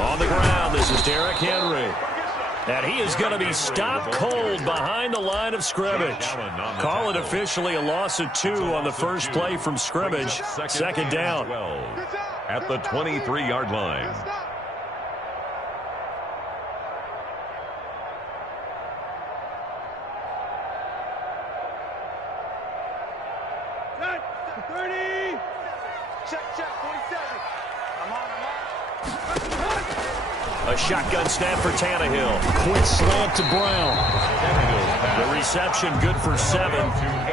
On the ground, this is Derrick Henry. And he is going to be stopped cold behind the line of scrimmage. Call it officially a loss of 2 on the first play from scrimmage. Second down. At the 23-yard line. A shotgun snap for Tannehill. Quick slant to Brown. The reception good for 7.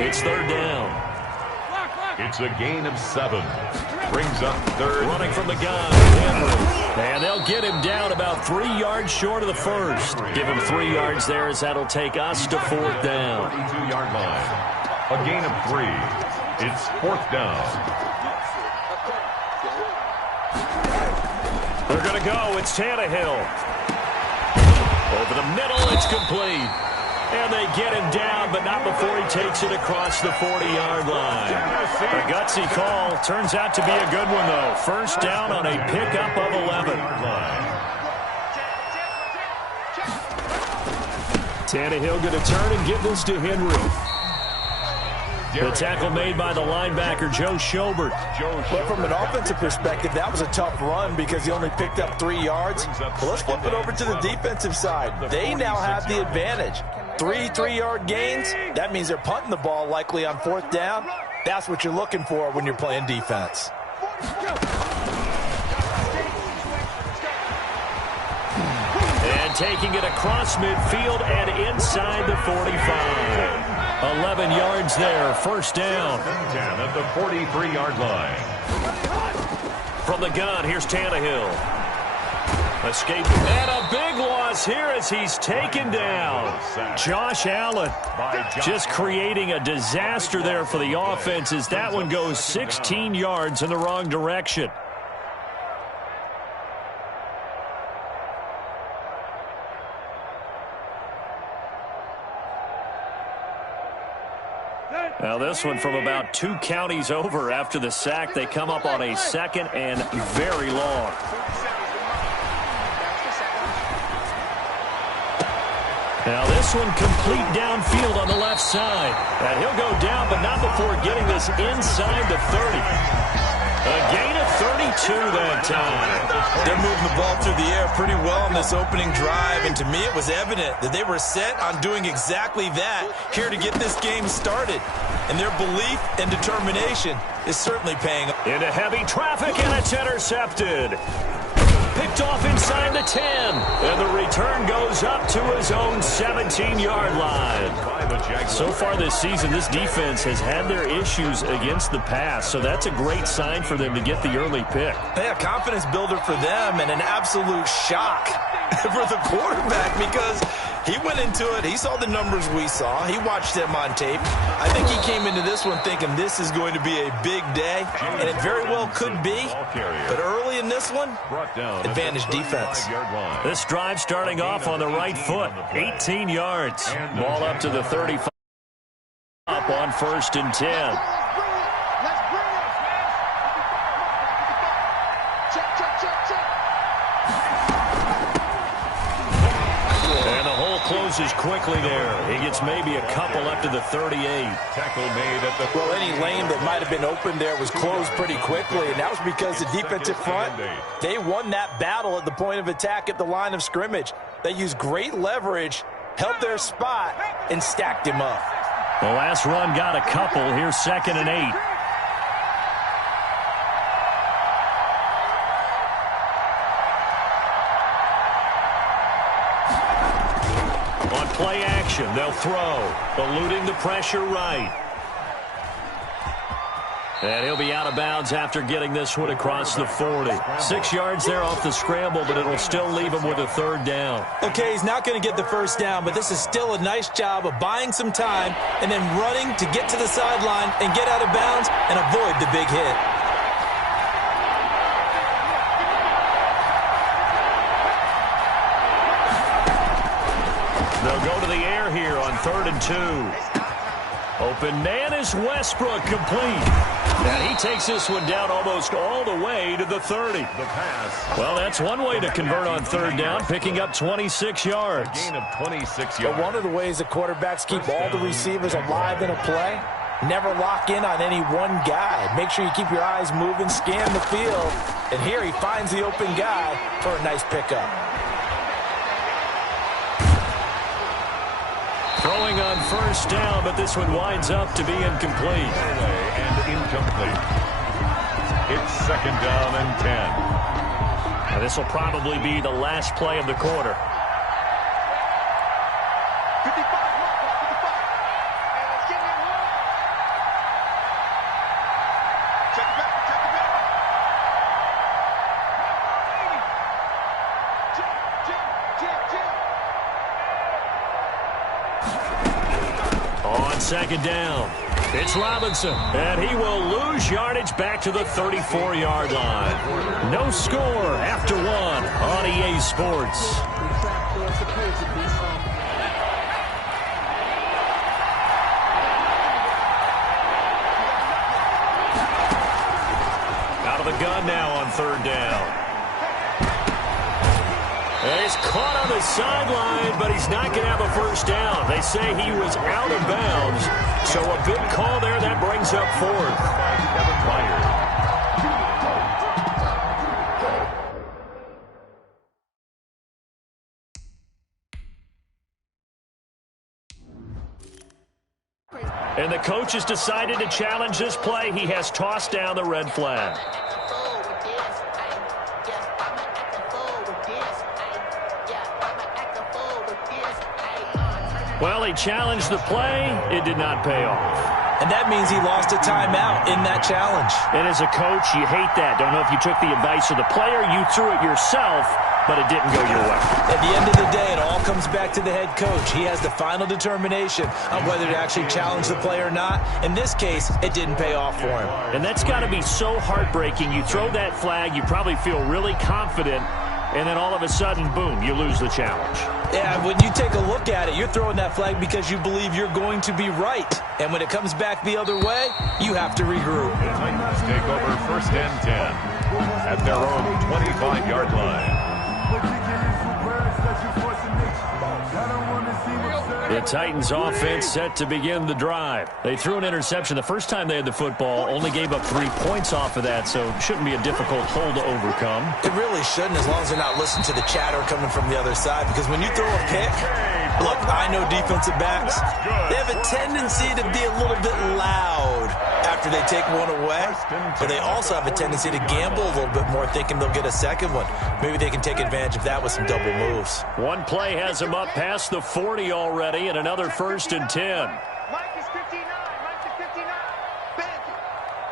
It's third down. It's a gain of 7. Brings up third. Running from the gun, Henry. And they'll get him down about 3 yards short of the first. Give him 3 yards there as that'll take us to fourth down. 42-yard line. A gain of 3. It's fourth down. They're going to go. It's Tannehill. Over the middle, it's complete. And they get him down, but not before he takes it across the 40-yard line. A gutsy call. Turns out to be a good one, though. First down on a pickup of 11. Tannehill going to turn and give this to Henry. The tackle made by the linebacker, Joe Schobert. But from an offensive perspective, that was a tough run because he only picked up 3 yards. But let's flip it over to the defensive side. They now have the advantage. 3 3-yard gains. That means they're punting the ball likely on fourth down. That's what you're looking for when you're playing defense. And taking it across midfield and inside the 45. 11 yards there, first down. 10 at the 43-yard line. From the gun, here's Tannehill. Escape. And a big loss here as he's taken down. Josh Allen just creating a disaster there for the offense as that one goes 16 yards in the wrong direction. Now this one from about 2 counties over after the sack. They come up on a second and very long. Now this one complete downfield on the left side. And he'll go down, but not before getting this inside the 30. A gain of 32 that time. They're moving the ball through the air pretty well in this opening drive, and to me it was evident that they were set on doing exactly that here to get this game started. And their belief and determination is certainly paying off. Into heavy traffic, and it's intercepted. Picked off inside the 10. And the return goes up to his own 17-yard line. So far this season, this defense has had their issues against the pass, so that's a great sign for them to get the early pick. Yeah, confidence builder for them and an absolute shock for the quarterback because he went into it. He saw the numbers we saw. He watched them on tape. I think he came into this one thinking this is going to be a big day, and it very well could be. But early in this one, advantage defense. This drive starting off on the right foot. 18 yards. Ball up to the 35. Up on 1st and 10. Closes quickly there. He gets maybe a couple up to the 38. Tackle made at the... Well, any lane that might have been open there was closed pretty quickly, and that was because the defensive front, they won that battle at the point of attack at the line of scrimmage. They used great leverage, held their spot, and stacked him up. The last run got a couple. Here's 2nd and 8. Play action. They'll throw. Eluding the pressure right. And he'll be out of bounds after getting this one across the 40. 6 yards there off the scramble, but it'll still leave him with a 3rd down. Okay, he's not going to get the first down, but this is still a nice job of buying some time and then running to get to the sideline and get out of bounds and avoid the big hit. They'll go to the air here on 3rd and 2. Open man is Westbrook, complete. And he takes this one down almost all the way to the 30. The pass. Well, that's one way to convert on third down, picking up 26 yards. Gain of 26 yards. But one of the ways that quarterbacks keep all the receivers alive in a play, never lock in on any one guy. Make sure you keep your eyes moving, scan the field. And here he finds the open guy for a nice pickup. Throwing on first down, but this one winds up to be incomplete. And incomplete. It's second down and 10. Now, this will probably be the last play of the quarter. Second down. It's Robinson, and he will lose yardage back to the 34-yard line. No score after one on EA Sports. Out of the gun now on third down. He's caught on the sideline, but he's not going to have a first down. They say he was out of bounds. So a big call there that brings up fourth. And the coach has decided to challenge this play. He has tossed down the red flag. Well, he challenged the play. It did not pay off. And that means he lost a timeout in that challenge. And as a coach, you hate that. Don't know if you took the advice of the player. You threw it yourself, but it didn't go your way. At the end of the day, it all comes back to the head coach. He has the final determination on whether to actually challenge the play or not. In this case, it didn't pay off for him. And that's got to be so heartbreaking. You throw that flag, you probably feel really confident, and then all of a sudden, boom, you lose the challenge. Yeah, when you take a look at it, you're throwing that flag because you believe you're going to be right. And when it comes back the other way, you have to regroup. The Titans take over first and 10 at their own 25-yard line. The Titans offense set to begin the drive. They threw an interception the first time they had the football, only gave up 3 points off of that, so it shouldn't be a difficult hole to overcome. It really shouldn't, as long as they're not listening to the chatter coming from the other side, because when you throw a pick, look, I know defensive backs, they have a tendency to be a little bit loud after they take one away, but they also have a tendency to gamble a little bit more, thinking they'll get a second one. Maybe they can take advantage of that with some double moves. One play has them up past the 40 already, and another first and 10. Mike is 59. Mike is 59. Bandit.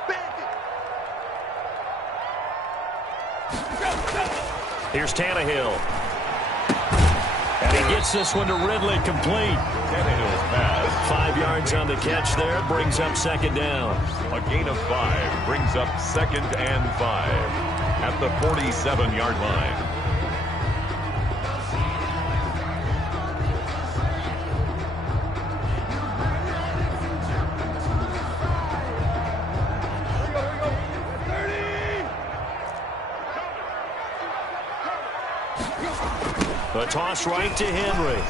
Bandit. Here's Tannehill. And he gets this one to Ridley, complete. Tannehill's pass. 5 yards on the catch there, brings up second down. A gain of 5 brings up second and 5 at the 47-yard line. The toss right to Henry.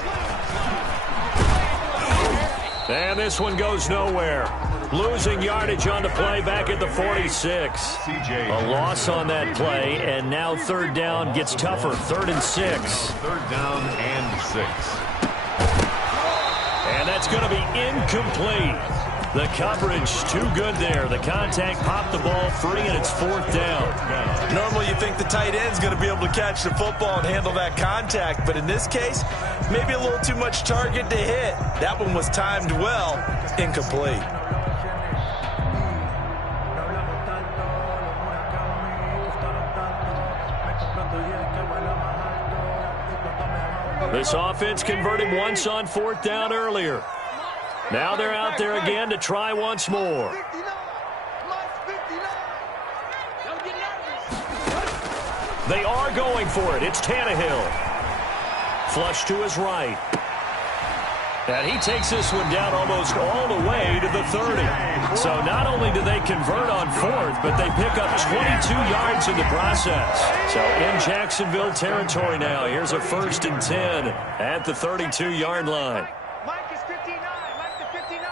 And this one goes nowhere. Losing yardage on the play back at the 46. A loss on that play, and now third down gets tougher. 3rd and 6. Third down and 6. And that's going to be incomplete. The coverage too good there. The contact popped the ball free, and it's 4th down. Normally you think the tight end's going to be able to catch the football and handle that contact, but in this case, maybe a little too much target to hit. That one was timed well, incomplete. This offense converted once on 4th down earlier. Now they're out there again to try once more. They are going for it. It's Tannehill. Flush to his right. And he takes this one down almost all the way to the 30. So not only do they convert on fourth, but they pick up 22 yards in the process. So in Jacksonville territory now, here's a 1st and 10 at the 32-yard line. Mike is 59. Mike to 59.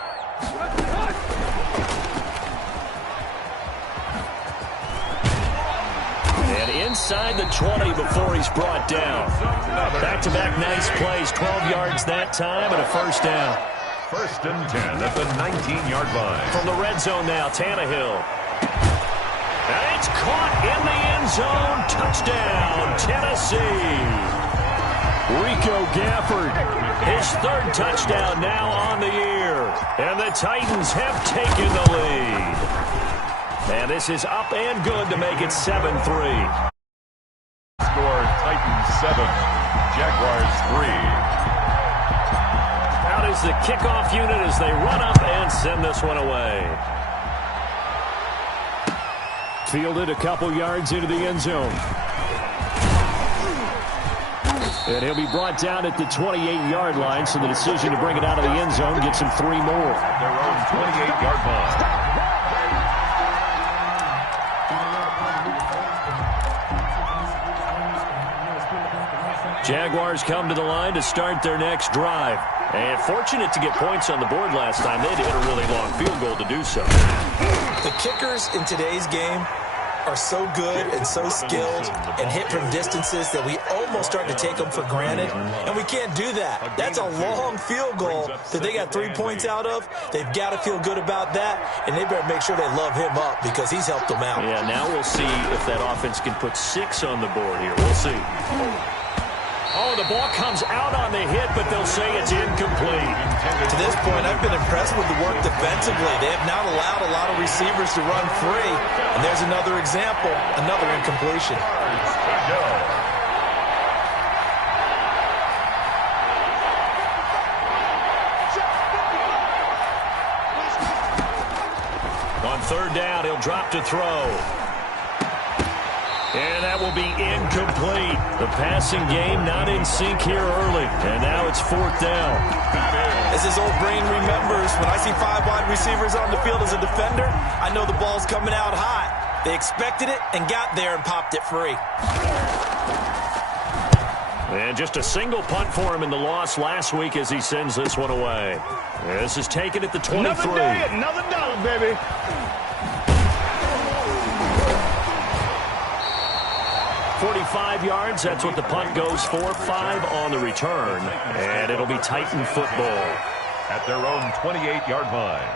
And inside the 20 before he's brought down. Back-to-back nice plays, 12 yards that time and a 1st down. 1st and 10 at the 19-yard line. From the red zone now, Tannehill. And it's caught in the end zone. Touchdown, Tennessee. Rico Gafford, his 3rd touchdown now on the year. And the Titans have taken the lead. And this is up and good to make it 7-3. Score Titans 7, Jaguars 3. Out is the kickoff unit as they run up and send this one away. Fielded a couple yards into the end zone. And he'll be brought down at the 28-yard line, so the decision to bring it out of the end zone gets him 3 more. At their own 28-yard line. Jaguars come to the line to start their next drive. And fortunate to get points on the board last time. They had to hit a really long field goal to do so. The kickers in today's game are so good and so skilled and hit from distances that we almost start to take them for granted. And we can't do that. That's a long field goal that they got 3 points out of. They've got to feel good about that, and they better make sure they love him up because he's helped them out. Yeah, now we'll see if that offense can put 6 on the board here. We'll see. Oh, the ball comes out on the hit, but they'll say it's incomplete. To this point, I've been impressed with the work defensively. They have not allowed a lot of receivers to run free. And there's another example, another incompletion. On 3rd down, he'll drop to throw. And that will be incomplete. The passing game not in sync here early. And now it's 4th down. As his old brain remembers, when I see 5 wide receivers on the field as a defender, I know the ball's coming out hot. They expected it and got there and popped it free. And just a single punt for him in the loss last week as he sends this one away. This is taken at the 23. Another day, another dollar, baby. 45 yards, that's what the punt goes for. 5 on the return, and it'll be Titan football. At their own 28-yard line.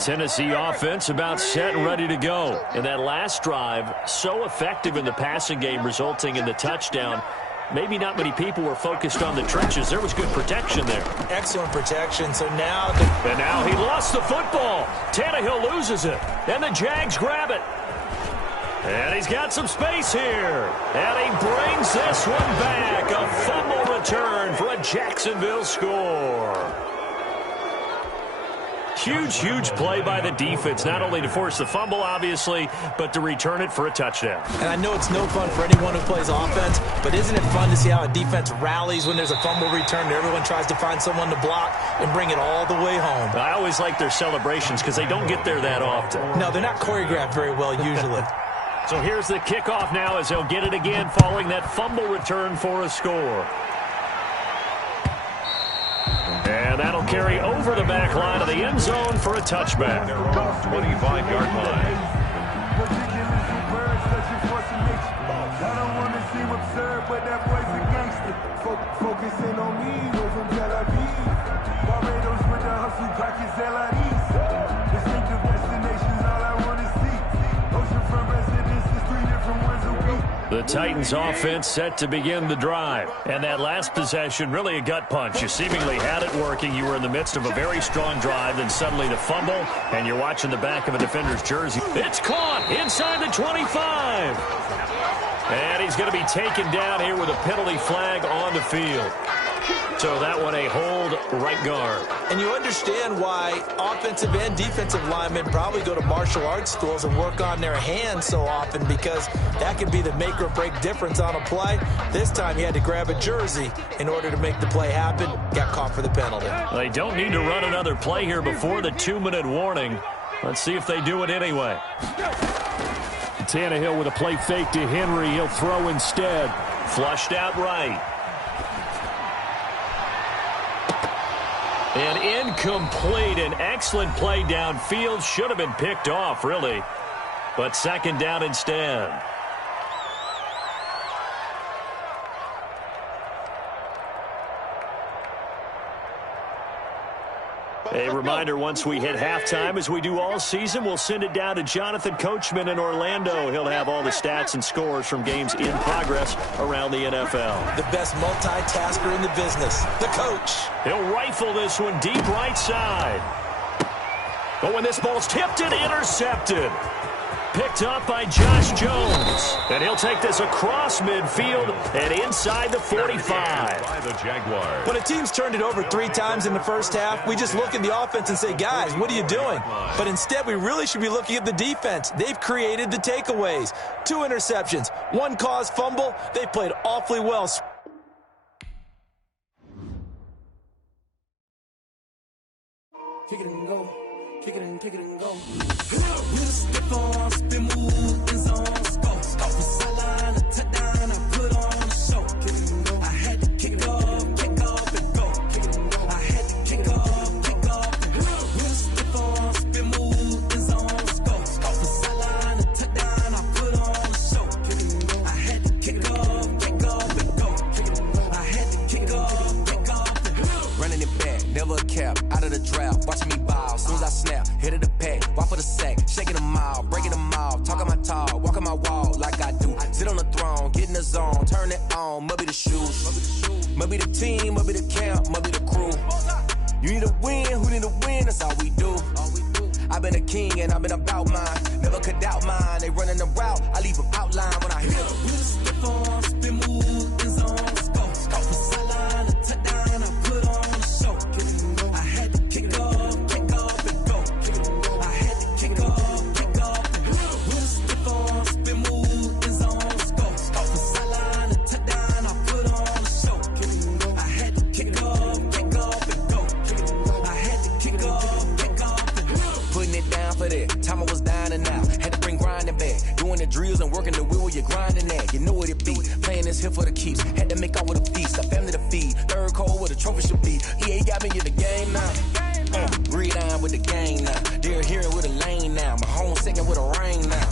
Tennessee offense about set and ready to go. And that last drive, so effective in the passing game, resulting in the touchdown. Maybe not many people were focused on the trenches. There was good protection there. Excellent protection. So now... And now he lost the football. Tannehill loses it, and the Jags grab it. And he's got some space here. And he brings this one back. A fumble return for a Jacksonville score. Huge play by the defense, not only to force the fumble, obviously, but to return it for a touchdown. And I know it's no fun for anyone who plays offense, but isn't it fun to see how a defense rallies when there's a fumble return and everyone tries to find someone to block and bring it all the way home? I always like their celebrations because they don't get there that often. No, they're not choreographed very well usually. So here's the kickoff now as they'll get it again following that fumble return for a score. And that'll carry over the back line of the end zone for a touchback. 25-yard line. Focusing on me, we're from Tel Aviv. Barbados with the hustle, crackers, LIDs. Distinctive destinations, all I want to see. Oceanfront residences, 3 different ones a week. The Titans offense set to begin the drive. And that last possession, really a gut punch. You seemingly had it working. You were in the midst of a very strong drive. Then suddenly the fumble, and you're watching the back of a defender's jersey. It's caught inside the 25. And he's going to be taken down here with a penalty flag on the field. So that one a hold right guard. And you understand why offensive and defensive linemen probably go to martial arts schools and work on their hands so often, because that can be the make or break difference on a play. This time he had to grab a jersey in order to make the play happen. Got caught for the penalty. They don't need to run another play here before the 2-minute warning. Let's see if they do it anyway. Tannehill with a play fake to Henry. He'll throw instead. Flushed out right. And incomplete. An excellent play downfield. Should have been picked off, really. But second down instead. A reminder, once we hit halftime, as we do all season, we'll send it down to Jonathan Coachman in Orlando. He'll have all the stats and scores from games in progress around the NFL. The best multitasker in the business, the coach. He'll rifle this one deep right side. But when this ball's tipped and intercepted. Picked up by Josh Jones. And he'll take this across midfield and inside the 45. By the Jaguars. When a team's turned it over 3 times in the first half, we just look at the offense and say, guys, what are you doing? But instead, we really should be looking at the defense. They've created the takeaways. 2 interceptions, 1 caused fumble. They played awfully well. Kick it and go. Kick it and go. With a step on, spin move, in zone, scope. Stop the sideline, a touchdown, I put on a show. Kick it and go. I had to kick off and go. Kick it and go. I had to kick off and go. With a step on, spin move, in zone, scope. Stop the sideline, a touchdown, I put on a show. Kick it and go. I had to kick off and go. Kick it and go. I had to kick off and go. Running it back, never a cap, out of the draft, watching me ball. Soon as I snap, hit of the pack, walk for the sack, shaking them out, breaking them off, talking my talk, walking my wall like I do. Sit on the throne, get in the zone, turn it on, must be the shoes, must be the team, must be the camp, must be the crew. You need a win, who need a win, that's all we do. I've been a king and I've been about mine, never could doubt mine. They running the route, I leave them outline when I hit them. With a step on, spin move, in zone, scope. Stop the sideline, a touchdown, I put on a show. Kick it and go. I had to kick off and go. Kick it and go. I had to kick off and go. With a step on, spin move, in zone, scope. Stop the sideline, a touchdown, I put on a show. Kick it and go. I had to kick off and go. Kick it and go. I had to kick off and go. Putting it down for that, time I was down and out, had to bring grinding back, doing the drills and working the wheel where you're grinding at, you know what it be, playing this here for the keeps, had to make out with a feast, a family to feed, third cold where the trophy should be, EA got me in the game now, breathe on with the gang now, they're hearing with a lane now, my home second with a rain now,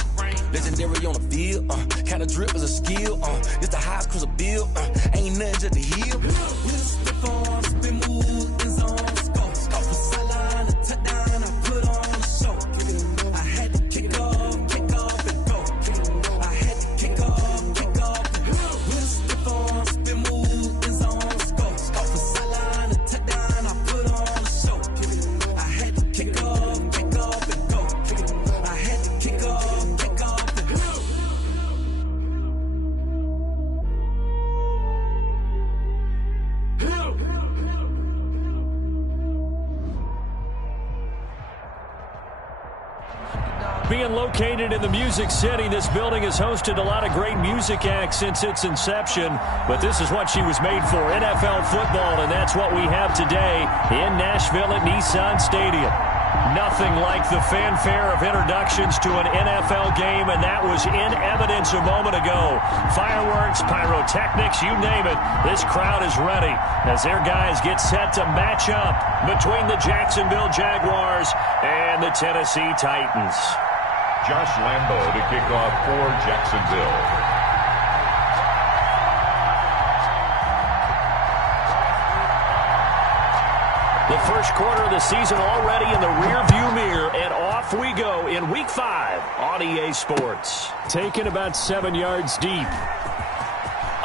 legendary on the field, kind of drip is a skill, it's the highest cruiser bill, ain't nothing just the hill. With a step on, spin move, in zone, scope. Stop the sideline, a touchdown, I put on a show. Kick it and go. I had to kick off and go. Kick it and go. I had to kick off and go. With a step on, spin move, in zone, scope. Stop the sideline, a touchdown, I put on a show. Kick it and go. I had to kick off and go. Kick it and go. I had to kick off and go. Being located in the Music City, this building has hosted a lot of great music acts since its inception. But this is what she was made for, NFL football, and that's what we have today in Nashville at Nissan Stadium. Nothing like the fanfare of introductions to an NFL game, and that was in evidence a moment ago. Fireworks, pyrotechnics, you name it. This crowd is ready as their guys get set to match up between the Jacksonville Jaguars and the Tennessee Titans. Josh Lambo to kick off for Jacksonville. The first quarter of the season already in the rearview mirror, and off we go in Week 5 on EA Sports. Taken about 7 yards deep.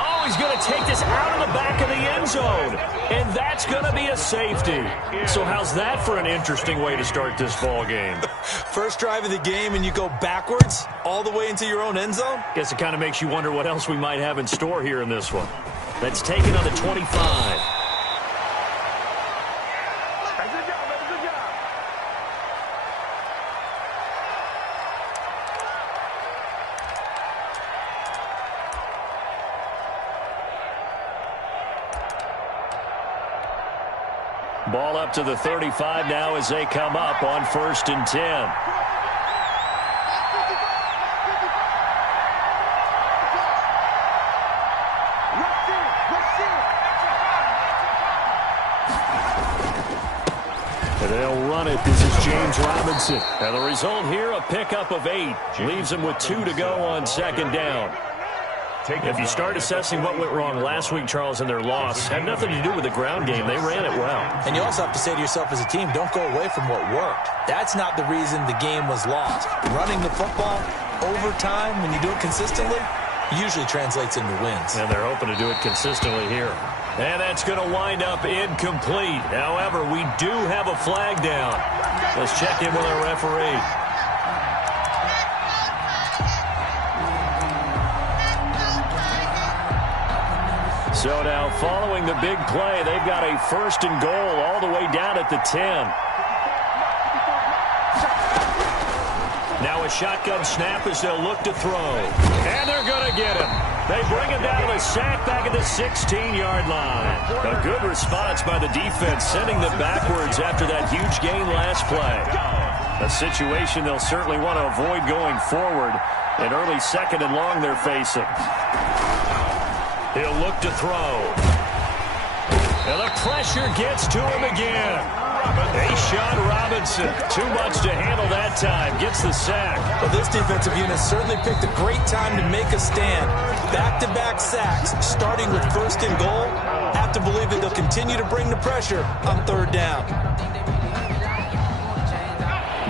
Oh, he's going to take this out of the back of the end zone, and that's going to be a safety. So how's that for an interesting way to start this ball game? First drive of the game and you go backwards all the way into your own end zone? Guess it kind of makes you wonder what else we might have in store here in this one. That's taken on the 25. Ball up to the 35 now as they come up on 1st and 10. They'll run it. This is James Robinson. And the result here, a pickup of 8. Leaves them with 2 to go on 2nd down. If you start assessing what went wrong last week, Charles, in their loss, had nothing to do with the ground game. They ran it well. And you also have to say to yourself as a team, don't go away from what worked. That's not the reason the game was lost. Running the football over time, when you do it consistently, usually translates into wins. And they're hoping to do it consistently here. And that's going to wind up incomplete. However, we do have a flag down. Let's check in with our referee. So now, following the big play, they've got a 1st and goal all the way down at the 10. Now a shotgun snap as they'll look to throw. And they're going to get him. They bring him down to the sack back at the 16-yard line. A good response by the defense, sending them backwards after that huge gain last play. A situation they'll certainly want to avoid going forward. An early 2nd and long they're facing. He'll look to throw. And the pressure gets to him again. A'Shawn Robinson, too much to handle that time, gets the sack. Well, this defensive unit certainly picked a great time to make a stand. Back-to-back sacks, starting with 1st and goal. Have to believe that they'll continue to bring the pressure on 3rd down.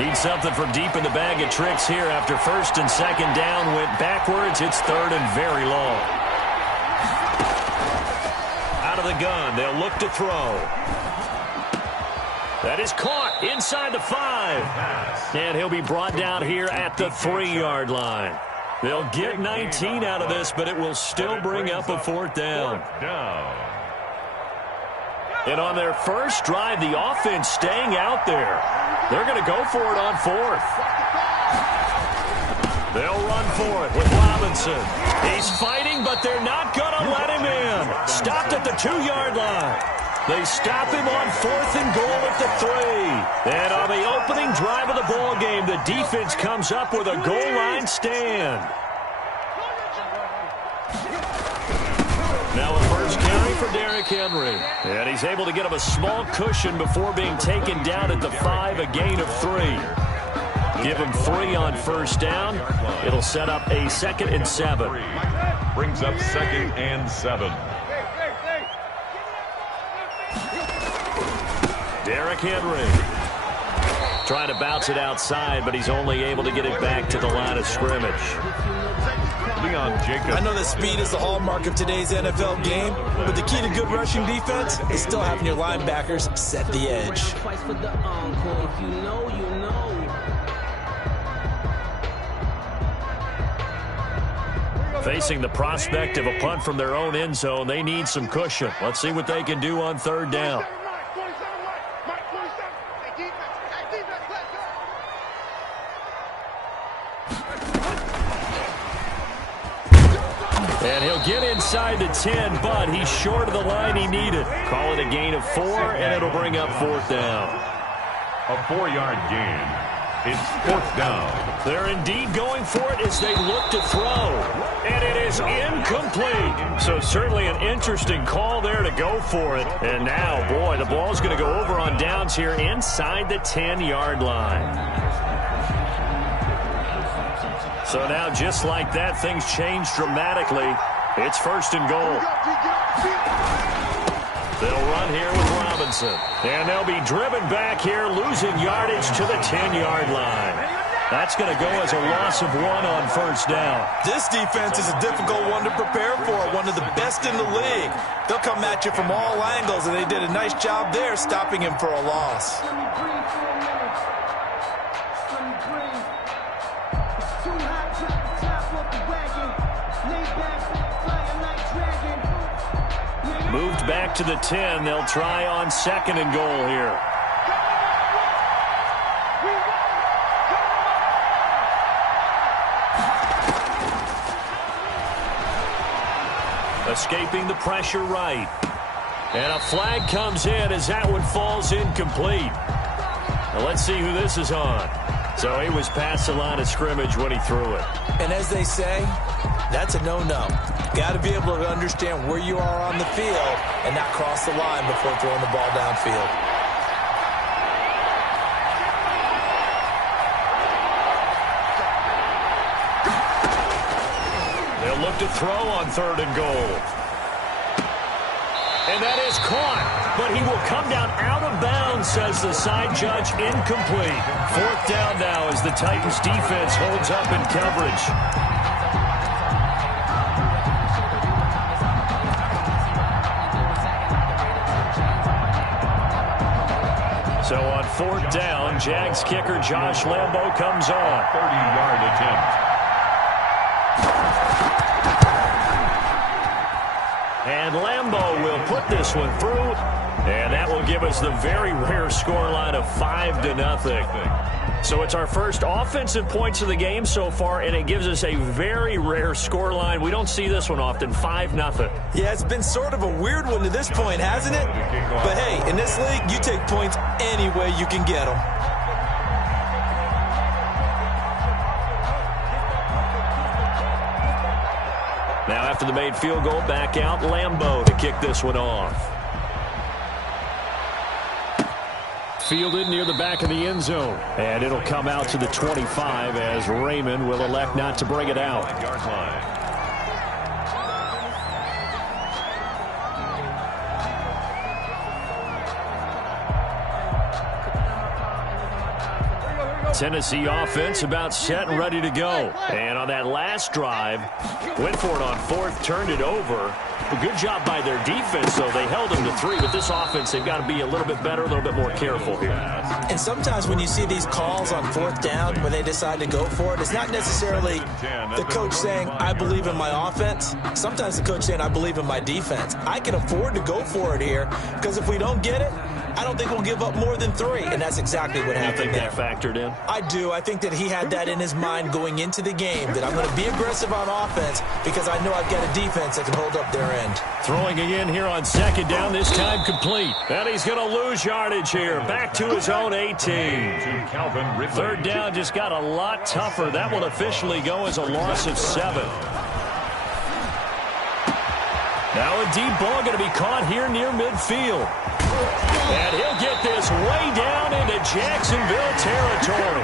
Need something from deep in the bag of tricks here after 1st and 2nd down went backwards. It's 3rd and very long. Out of the gun, they'll look to throw. That is caught inside the 5. And he'll be brought down here at the 3-yard line. They'll get 19 out of this, but it will still bring up a 4th down. And on their first drive, the offense staying out there. They're going to go for it on 4th. They'll run for it with Robinson. He's fighting, but they're not going to let him in. Stopped at the 2-yard line. They stop him on 4th and goal at the 3. And on the opening drive of the ball game, the defense comes up with a goal line stand. Now a first carry for Derrick Henry. And he's able to get him a small cushion before being taken down at the 5, a gain of 3. Give him 3 on 1st down. It'll set up a 2nd and 7. Brings up 2nd and 7. Derrick Henry trying to bounce it outside, but he's only able to get it back to the line of scrimmage. Leon Jacobs. I know that speed is the hallmark of today's NFL game, but the key to good rushing defense is still having your linebackers set the edge. Facing the prospect of a punt from their own end zone, they need some cushion. Let's see what they can do on 3rd down. And he'll get inside the 10, but he's short of the line he needed. Call it a gain of 4, and it'll bring up 4th down. A 4-yard gain. It's 4th down. They're indeed going for it as they look to throw. And it is incomplete. So certainly an interesting call there to go for it. And now, boy, the ball's going to go over on downs here inside the 10-yard line. So now, just like that, things change dramatically. It's 1st and goal. They'll run here with Robinson. And they'll be driven back here, losing yardage to the 10-yard line. That's going to go as a loss of 1 on 1st down. This defense is a difficult one to prepare for, one of the best in the league. They'll come at you from all angles, and they did a nice job there stopping him for a loss. Moved back to the 10. They'll try on 2nd and goal here. Escaping the pressure right. And a flag comes in as that one falls incomplete. Now let's see who this is on. So he was past the line of scrimmage when he threw it. And as they say, that's a no-no. Got to be able to understand where you are on the field and not cross the line before throwing the ball downfield. They'll look to throw on 3rd and goal. And that is caught, but he will come down out of bounds, says the side judge, incomplete. 4th down now as the Titans defense holds up in coverage. So on 4th down, Jags kicker Josh Lambo comes on. 30-yard attempt. And Lambo will put this one through, and that will give us the very rare scoreline of 5-0. So it's our first offensive points of the game so far, and it gives us a very rare scoreline. We don't see this one often, 5-0. Yeah, it's been sort of a weird one to this point, hasn't it? But hey, in this league, you take points any way you can get them. Now after the made field goal, back out Lambo to kick this one off. Fielded near the back of the end zone. And it'll come out to the 25 as Raymond will elect not to bring it out. Yard line. Tennessee offense about set and ready to go. And on that last drive, went for it on 4th, turned it over. A good job by their defense, though. They held them to 3. With this offense, they've got to be a little bit better, a little bit more careful here. And sometimes when you see these calls on 4th down, when they decide to go for it, it's not necessarily the coach saying, I believe in my offense. Sometimes the coach saying, I believe in my defense. I can afford to go for it here, because if we don't get it, I don't think we'll give up more than 3, and that's exactly what happened there. You think that factored in? I do. I think that he had that in his mind going into the game, that I'm going to be aggressive on offense because I know I've got a defense that can hold up their end. Throwing again here on 2nd down, this time complete. And he's going to lose yardage here. Back to his own 18. 3rd down just got a lot tougher. That will officially go as a loss of 7. Now a deep ball going to be caught here near midfield. And he'll get this way down into Jacksonville territory.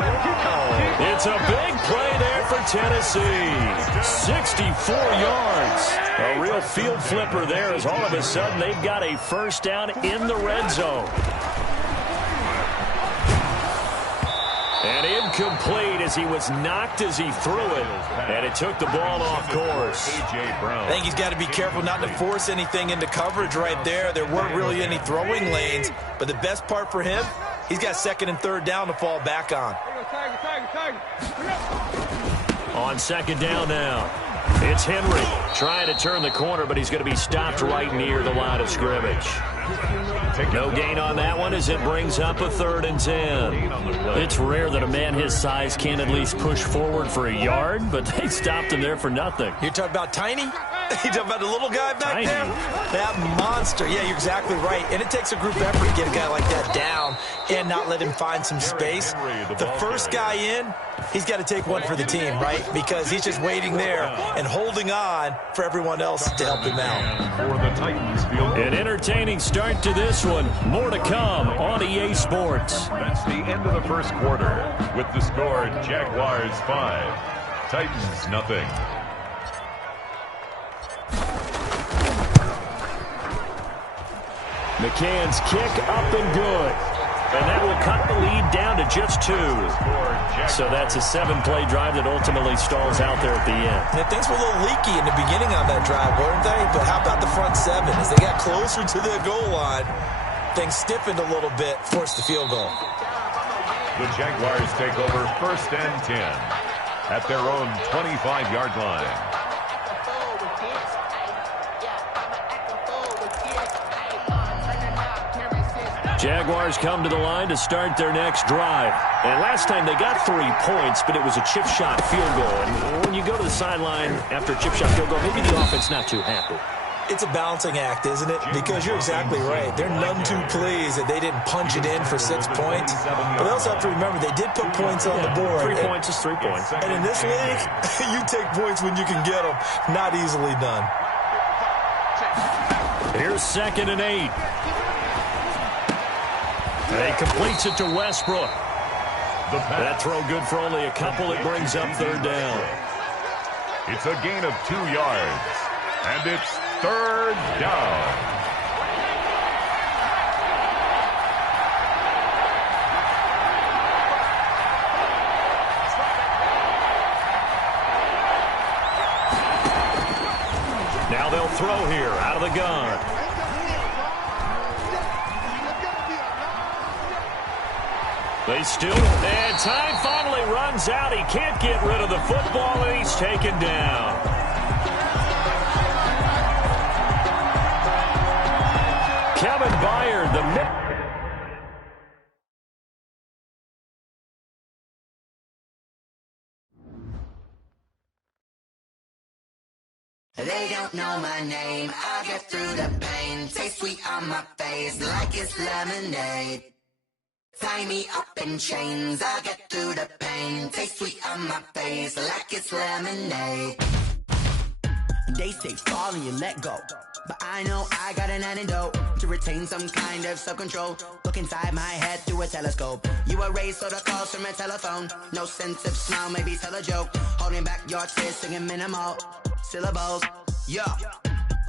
It's a big play there for Tennessee. 64 yards. A real field flipper there as all of a sudden they've got a 1st down in the red zone. And incomplete as he was knocked as he threw it. And it took the ball off course. I think he's got to be careful not to force anything into coverage right there. There weren't really any throwing lanes. But the best part for him, he's got 2nd and 3rd down to fall back on. On 2nd down now. It's Henry trying to turn the corner, but he's going to be stopped right near the line of scrimmage. No gain on that one as it brings up a 3rd and 10. It's rare that a man his size can at least push forward for a yard, but they stopped him there for nothing. You're talking about Tiny? You talking about the little guy back Tiny. there? That monster. Yeah, you're exactly right. And it takes a group effort to get a guy like that down and not let him find some space. The first guy in, he's got to take one for the team, right? Because he's just waiting there and holding on for everyone else to help him out. For the Titans field. An entertaining start to this one. More to come on EA Sports. That's the end of the 1st quarter. With the score, Jaguars 5, Titans nothing. McCann's kick up and good. And that will cut the lead down to just 2. So that's a 7-play drive that ultimately stalls out there at the end. And things were a little leaky in the beginning on that drive, weren't they? But how about the front 7? As they got closer to the goal line, things stiffened a little bit, forced the field goal. The Jaguars take over 1st and 10 at their own 25-yard line. Jaguars come to the line to start their next drive. And last time they got 3 points, but it was a chip shot field goal. And when you go to the sideline after a chip shot field goal, maybe the offense not too happy. It's a balancing act, isn't it? Because you're exactly right. They're none too pleased that they didn't punch it in for 6 points. But they also have to remember they did put points on the board. 3 points is 3 points. And in this league, you take points when you can get them. Not easily done. Here's 2nd and 8. He completes it to Westbrook. That throw good for only a couple. It brings up 3rd down. It's a gain of 2 yards. And it's 3rd down. Now they'll throw here out of the gun. They still, and time finally runs out. He can't get rid of the football, and he's taken down. Kevin Byard, the mid. They don't know my name. I get through the pain. Taste sweet on my face like it's lemonade. Tie me up in chains. I get through the pain. Taste sweet on my face like it's lemonade. They say fall and you let go, but I know I got an antidote to retain some kind of self-control. Look inside my head through a telescope. You erase all the calls from a telephone. No sense of smile, maybe tell a joke. Holding back your tears, singing minimal syllables. Yo,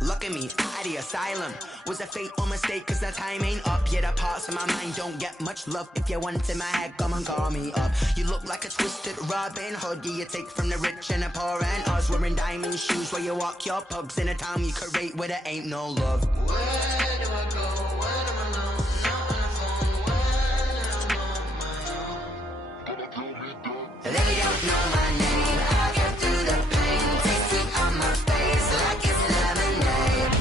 look at me, at the asylum. Was a fate or mistake, cause the time ain't up. Yet the parts of my mind don't get much love. If you want in my head, come and call me up. You look like a twisted Robin Hood. You take from the rich and the poor and us. Wearing diamond shoes where you walk your pugs in a town you create where there ain't no love. Where do I go? When I'm alone? Not on the phone. When I'm on my own. They don't know my name. I get through the pain. Taste it on my face like it's lemonade.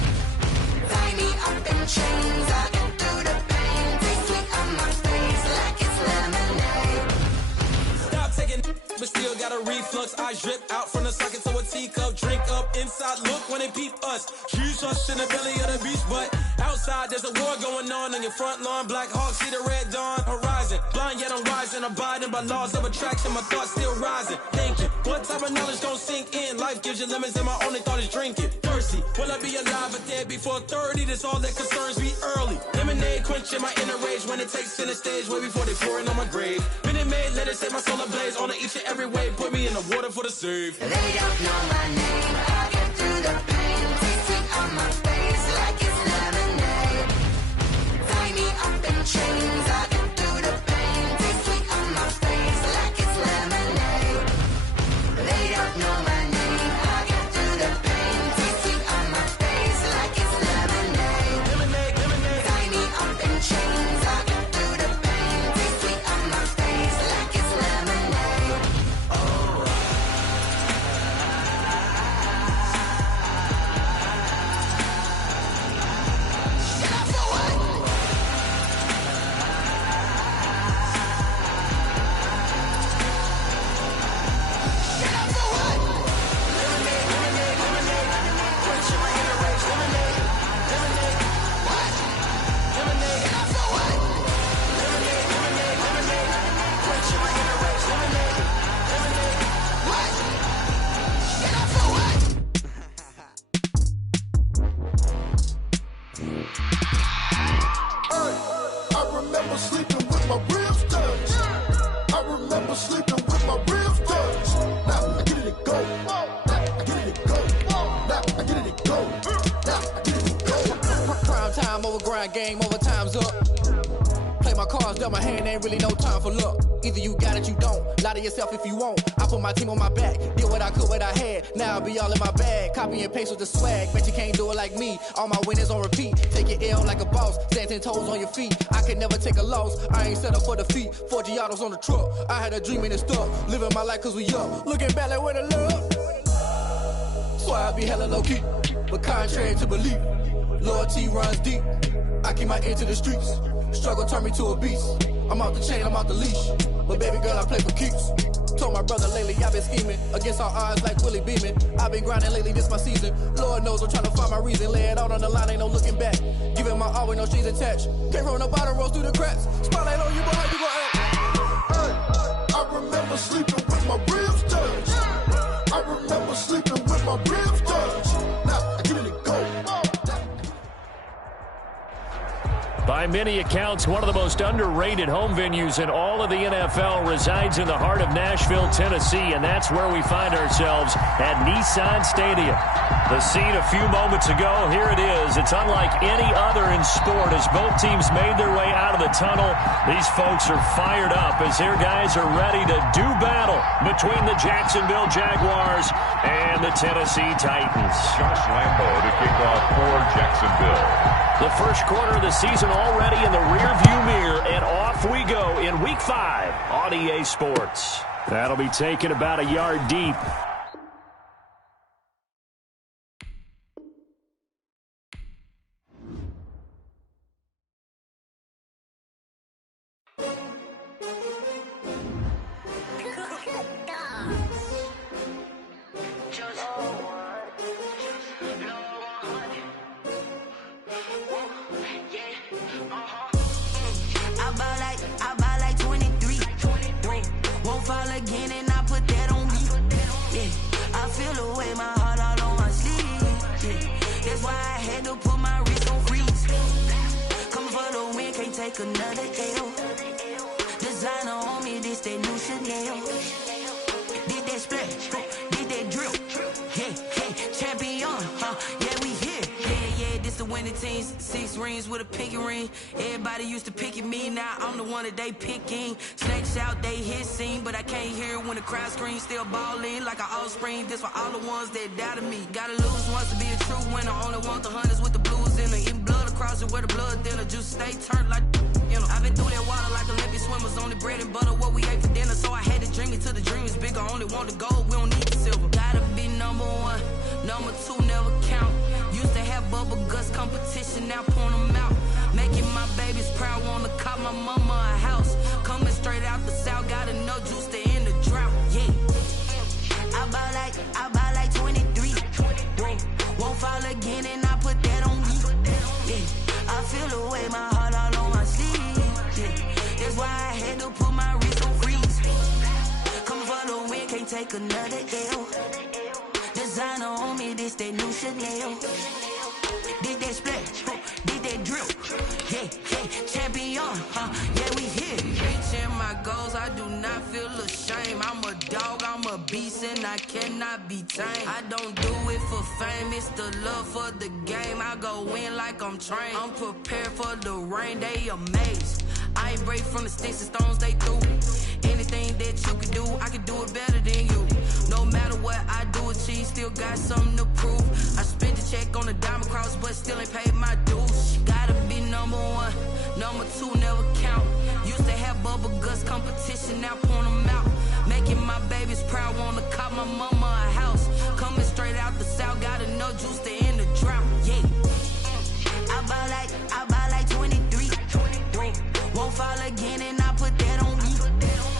Tie me up in chains. I get through the pain. Taste it on my face like it's lemonade. Stop taking, but still got a reflux. I drip out from the socket to a teacup. Drink up inside, look when they peep us. Huge us in the belly of the beach, but outside there's a war going on your front lawn. Black Hawk, see the red dawn horizon. Blind yet I'm rising, abiding by laws of attraction. My thoughts still rising. Thinking, what type of knowledge don't sink in? Life gives you lemons and my only thought is drinking. Thirsty, will I be alive or dead before 30? That's all that concerns me early. Lemonade quenching my inner rage when it takes center stage way before they pour it on my grave. Minute Maid, let it set my soul ablaze. On each and every way, put me in the water for the save. They don't know my name. I get through the pain. Taste it on my face like it's lemonade. Tie me up in chains. I get through the pain. Taste it on my face like it's lemonade. They don't know my name. I get through the pain. Taste it on my face like it's lemonade. Tie me up in chains. I get through the pain. Taste it on my face like it's lemonade. I remember sleeping with my ribs touched. I remember sleeping with my ribs touched. Now I get it to go. Now I get it to go. Now I get it to go. Now I get it to go. Prime time over grind game, over time's up. Play my cards, dealt my hand, ain't really no time for luck. Either you got it, you don't. Lie to yourself if you won't. I put my team on my back, did what I could, what I had. Now I'll be all in my bag. Copy and paste with the swag. Bet you can't do it like me. All my winners on repeat. Take your L like a boss. Stand 10 toes on your feet. I can never take a loss. I ain't set up for defeat. 4 Giottos on the truck. I had a dream and it stuck. Living my life cause we up. Looking back like where the love. Swear I be hella low key. But contrary to belief, loyalty runs deep. I keep my ear to the streets. Struggle turned me to a beast. I'm off the chain, I'm off the leash. But baby girl, I play for keeps. Told my brother lately I've been scheming against all odds like Willie Beeman. I've been grinding lately, this my season. Lord knows I'm trying to find my reason. Lay it out on the line, ain't no looking back. Giving my all with no strings attached. Came from the bottom, rose through the cracks. Spotlight on you, boy, how you gon' act? Hey, I remember sleeping with my ribs touched. I remember sleeping with my ribs touched. Now I get it go. By many accounts, one of the most underrated home venues in all of the NFL resides in the heart of Nashville, Tennessee, and that's where we find ourselves at Nissan Stadium. The scene a few moments ago, here it is. It's unlike any other in sport as both teams made their way out of the tunnel. These folks are fired up as their guys are ready to do battle between the Jacksonville Jaguars and the Tennessee Titans. Josh Lambo to kick off for Jacksonville. The first quarter of the season already in the rearview mirror, and off we go in Week 5 on EA Sports. That'll be taken about a yard deep. Another L. Designer on me, this that new Chanel. Did that splash, did that drill. Yeah, champion, yeah, we here. Yeah, this the winning teams. 6 rings with a pinky ring. Everybody used to pick at me, now I'm the one that they picking. Snakes out, they hit scene, but I can't hear it when the crowd screams. Still ballin' like an offspring. This for all the ones that doubted me. Gotta lose once to be a true winner. Only want the hunters with the blues in it. Eating blood across it where the blood thinner. Juice stay turned like. You know, I've been through that water like Olympic swimmers. Only bread and butter, what we ate for dinner. So I had to dream it till the dream is bigger. Only want the gold, we don't need the silver. Gotta be number 1, number 2 never count. Used to have bubble guts competition, now point them out. Making my babies proud, wanna call my mama a house. Coming straight out the south, got enough juice to end the drought. Yeah, I bought like 23. Won't fall again, and I put that on me. Yeah, I feel the way my heart all on my sleeve. That's why I had to put my wrist on freeze. Come for the win, can't take another L. Designer on me, this that new Chanel. Did that splash, did that drill. Yeah, champion, yeah, we here. Reaching my goals, I do not feel ashamed. I'm a dog, I'm a beast, and I cannot be tamed. I don't do it for fame, it's the love for the game. I go in like I'm trained. I'm prepared for the rain, they amazed. I ain't break from the sticks and stones they threw. Anything that you can do, I can do it better than you. No matter what I do, achieve, still got something to prove. I spent the check on the diamond cross, but still ain't paid my dues. Gotta be number 1, number 2 never count. Used to have bubble guts competition, now point them out. Making my babies proud, wanna call my mama a house. Coming straight out the south, got enough juice to end the drought. Yeah, I bought like 23. Won't fall again, and I put that on me.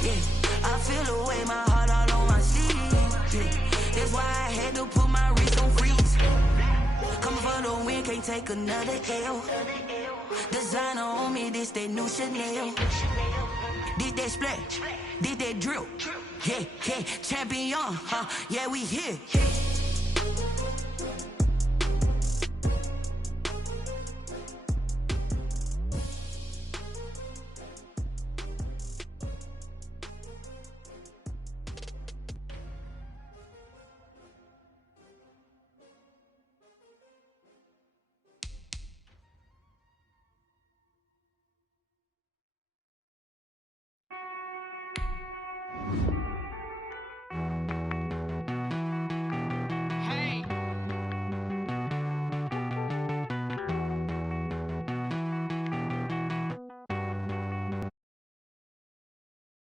Yeah, I feel the way my heart all on my sleeve. Yeah, that's why I had to put my wrist on freeze. Coming for the win, can't take another L. Designer on me, this that new Chanel. Did that splash, did that drill. Yeah, champion, yeah, we here.